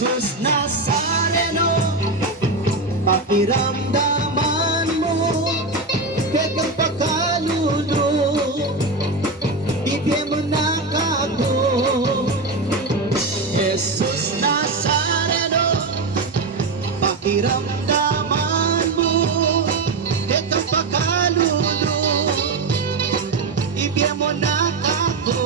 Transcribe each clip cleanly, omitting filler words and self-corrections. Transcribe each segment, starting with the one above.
Jesus Nazareno, pakiramdaman mo kekang pakalulo, ibigay mo na kako. Jesus Nazareno, pakiramdaman mo kekang pakalulo, ibigay mo na kako.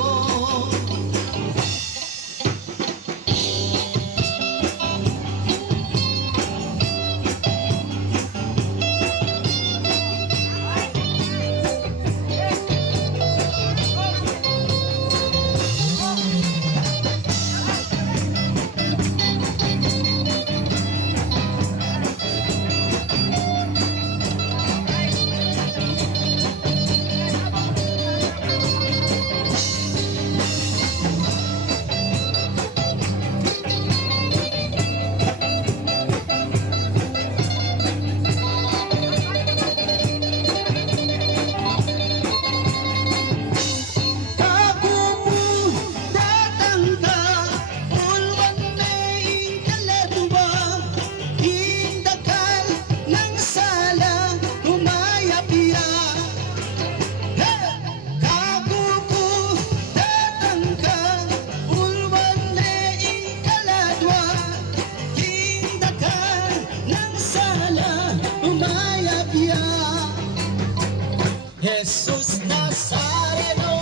Jesus Nazareno,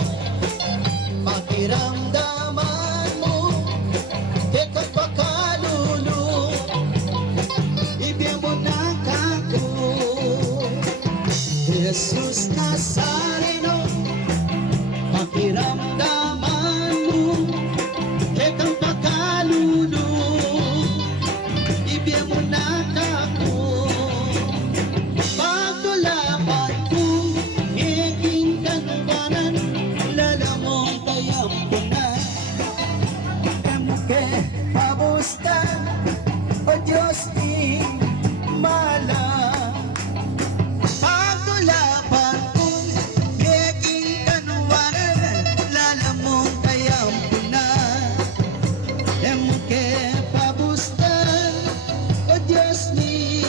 pakiramdaman mo kekang pakalulo, ibigay mo na kako. Jesus Nazareno, pakiramdaman mo kekang pakalulo, ibigay mo na kako. Pagtulapan ko o Diyos di malam, pagtulapan kong yaking kanuwanan, lalamong kayang puna, emuke pabustan, o Diyos di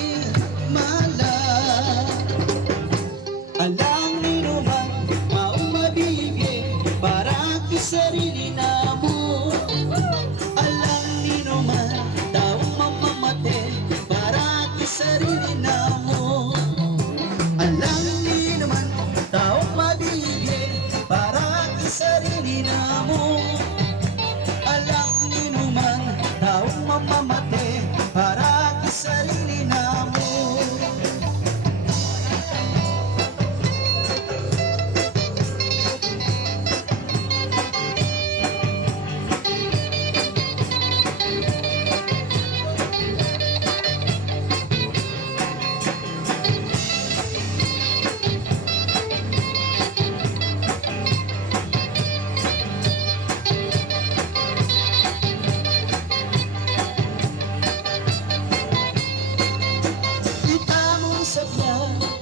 malam. Alang ninuman maong mabigay para ki sarili na mo, alang ninuman sarili na mo, alam ni naman taong mabigay para sa sarili na mo, alam ni naman taong mamamate para sa sarili na mo.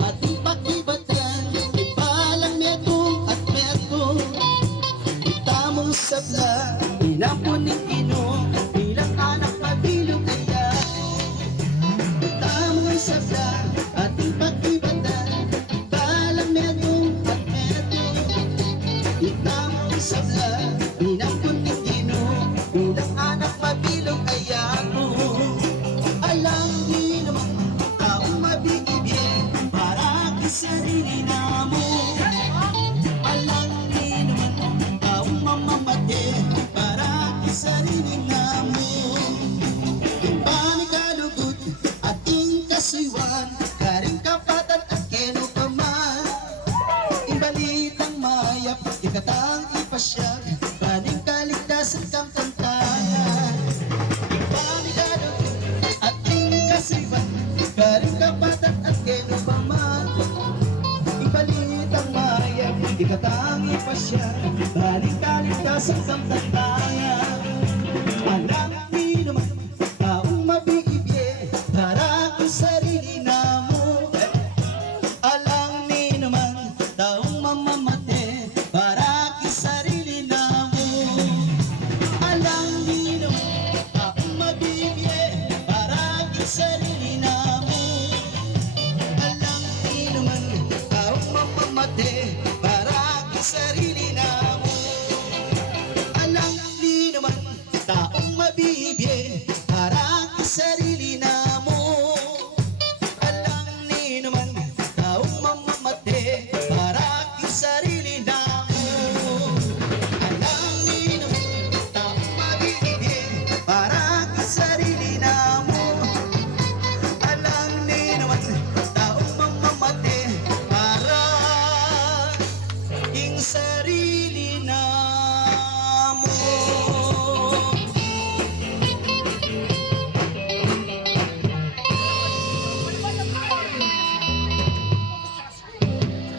Ating pakibatan, ipalang metong at meto, itamong sabla, inapon ni Ino, bilang anak mabilog kaya. Itamong sabla, ating pakibatan, ipalang metong at meto, itamong sabla, inapon ni Ino, bilang anak mabilog kaya. Alam di naman taong mabigibigay para sa sarili na mo, alam di naman taong mamamate para sa sarili na mo. Impani kalugot ating kasiwan, karing kapatan at keno pa man, imbalitang mayap ikatang ipasyag, baling kaligtasan kang kantahan. Impani kalugot ating kasiwan, karing kapatan at keno pa man, ibalitang mayap ikatang ipasya, baling kaligtasan kang